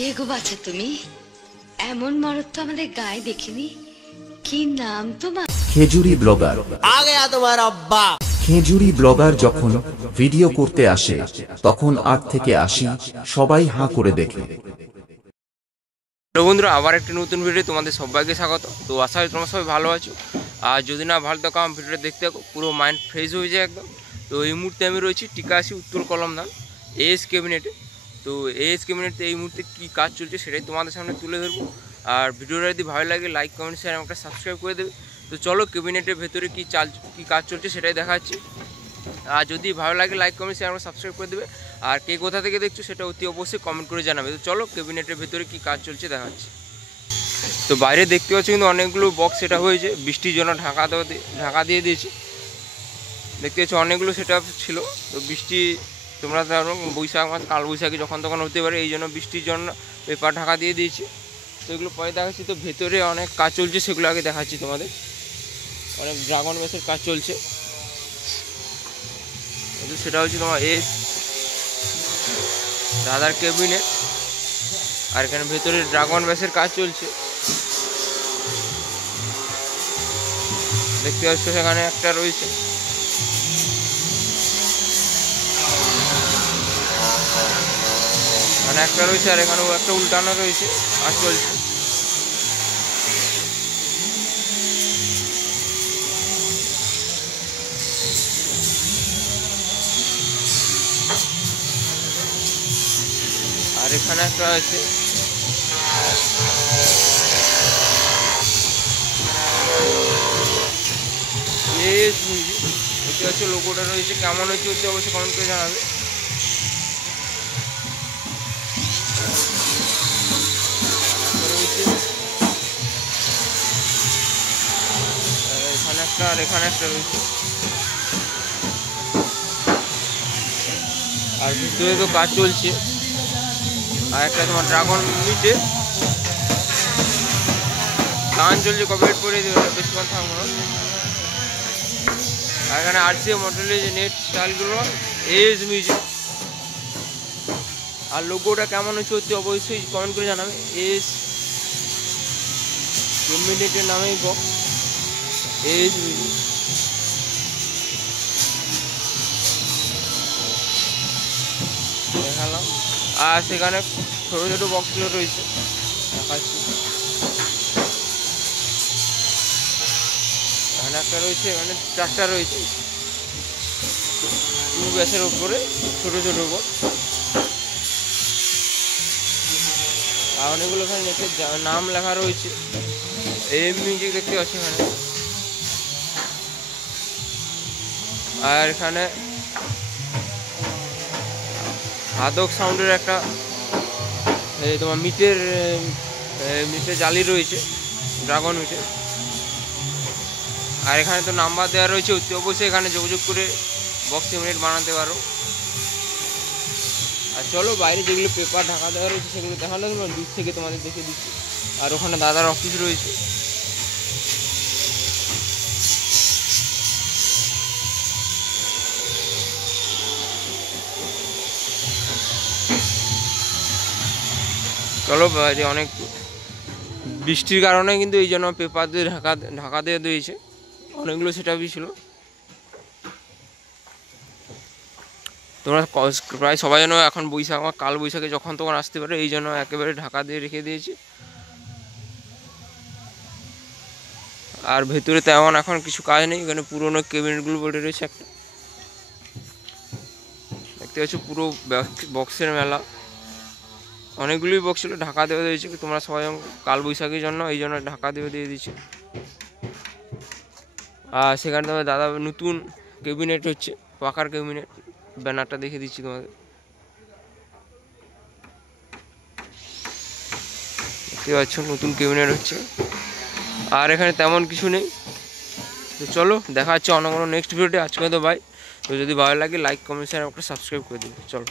কে গো বাছা তুমি? এমন মরদ তো আমাদের গায়ে দেখিনি। কি নাম তোমার? খেজুরি ব্লগার। आ गया तुम्हारा अब्बा। খেজুরি ব্লগার যখন ভিডিও করতে আসে তখন 8 থেকে 80 সবাই হাঁ করে দেখে। হ্যালো বন্ধুরা, আবার একটি নতুন ভিডিও তোমাদের সবাইকে স্বাগত। তো আশা করি তোমরা সবাই ভালো আছো। আর যদি না ভালো থাকো আমার ভিডিওটা দেখতে থাকো, পুরো মাইন্ড ফ্রেশ হয়ে যায় একদম। তো এই মুহূর্তে আমি রয়েছি টিকাশি উত্তর কলমদান এএস ক্যাবিনেটে। তো এএস ক্যাবিনেটে এই মুহূর্তে কী কাজ চলছে সেটাই তোমাদের সামনে তুলে ধরবো। আর ভিডিওটা যদি ভালো লাগে লাইক কমেন্ট শেয়ার আমাকে সাবস্ক্রাইব করে দেবে। তো চলো ক্যাবিনেটের ভেতরে কী কাজ চলছে সেটাই দেখাচ্ছি। আর যদি ভালো লাগে লাইক কমেন্ট শেয়ার আমাকে সাবস্ক্রাইব করে দেবে। আর কে কোথা থেকে দেখছো সেটা অতি অবশ্যই কমেন্ট করে জানাবে। তো চলো ক্যাবিনেটের ভেতরে কী কাজ চলছে দেখাচ্ছি। তো বাইরে দেখতে পাচ্ছি কিন্তু অনেকগুলো বক্স সেটা হয়েছে, বৃষ্টির জন্য ঢাকা দিয়ে দিয়েছি। দেখতে পাচ্ছি অনেকগুলো সেট ছিল। তো বৃষ্টি তোমরা ধরো বৈশাখ মাস কাল বৈশাখী যখন তখন হতে পারে, এই জন্য বৃষ্টির জন্য পেপার ঢাকা দিয়ে দিয়েছি। তো এগুলো পরে দেখাচ্ছি। তো ভেতরে অনেক কাজ চলছে, সেগুলো আগে দেখাচ্ছি তোমাদের। অনেক ড্রাগন বেসের কাজ চলছে। সেটা হচ্ছে তোমার এস দাদার ক্যাবিনেট। আর এখানে ভেতরে ড্রাগন ব্যাসের কাজ চলছে দেখতে পাচ্ছ। সেখানে একটা রয়েছে, এখানে একটা রয়েছে, আর এখানেও একটা উল্টানো রয়েছে, কাজ চলছে। আর এখানে একটা আছে, এটা হচ্ছে লোগোটা রয়েছে। কেমন হচ্ছে হচ্ছে অবশ্যই কমেন্ট করে জানাবে। এখানে একটা আর এখানে একটা রয়েছে। আর ভিতরে তো কাজ চলছে। আর একটা তোমার ড্রাগন মিটে গান চলছে, কপিরাইট করে বেশিক্ষণ থাকবো না। আর এখানে আরসিএ মডেলের যে নেট স্টাইলগুলো এজ মিউজিক। আর লোগোটা কেমন হচ্ছে হচ্ছে অবশ্যই কমেন্ট করে জানাবে। এজ ক্যাবিনেটের নামেই বক্স এজ মিউজিক। দেখালাম। আর সেখানে ছোটো ছোটো বক্সগুলো রয়েছে, দেখাচ্ছি। এখানে একটা রয়েছে, এখানে চারটা রয়েছে, 2 ব্যাসের ওপরে ছোটো ছোটো বক্স। আর অনেকগুলো এখানে নেটের নাম লেখা রয়েছে। এম মিউজিক দেখতে পাচ্ছি এখানে। আর এখানে আদক সাউন্ডের একটা তোমার মিটের জালি রয়েছে, ড্রাগন মিটের। আর এখানে তো নাম্বার দেওয়া রয়েছে, অবশ্যই এখানে যোগাযোগ করে বক্স ক্যাবিনেট বানাতে পারো। আর চলো বাইরে যেগুলো পেপার ঢাকা দেওয়া রয়েছে সেগুলো দেখানো দূর থেকে তোমাদের দেখে দিচ্ছি। আর ওখানে দাদার অফিস রয়েছে। চলো বাইরে অনেক বৃষ্টির কারণে কিন্তু এই জন্য পেপার দিয়ে ঢাকা দিয়ে দিয়েছে। অনেকগুলো সেটআপই ছিল। তোমরা প্রায় সবাই যেন এখন বৈশাখ বা কাল বৈশাখে যখন তখন আসতে পারে, এই জন্য একেবারে ঢাকা দিয়ে রেখে দিয়েছি। আর ভেতরে তেমন এখন কিছু কাজ নেই, এখানে পুরোনো ক্যাবিনেটগুলো পড়ে রয়েছে একটা। দেখতে পাচ্ছ পুরো বক্সের মেলা। অনেকগুলোই বক্স ছিল, ঢাকা দেওয়া দিয়েছে। তোমরা সবাই কাল বৈশাখীর জন্য এই জন্য ঢাকা দিয়ে দিয়েছে। আর সেখানে তোমার দাদা নতুন ক্যাবিনেট হচ্ছে, পাকার ক্যাবিনেট। ব্যানারটা দেখে দিচ্ছি তোমাদের, দেখতে পাচ্ছ নতুন ক্যাবিনেট হচ্ছে। আর এখানে তেমন কিছু নেই। তো চলো দেখা হচ্ছে অন্য কোনো নেক্সট ভিডিওতে। আজকে তো বাই। তো যদি ভালো লাগে লাইক কমেন্ট শেয়ার আমাকে সাবস্ক্রাইব করে দিবে। চলো।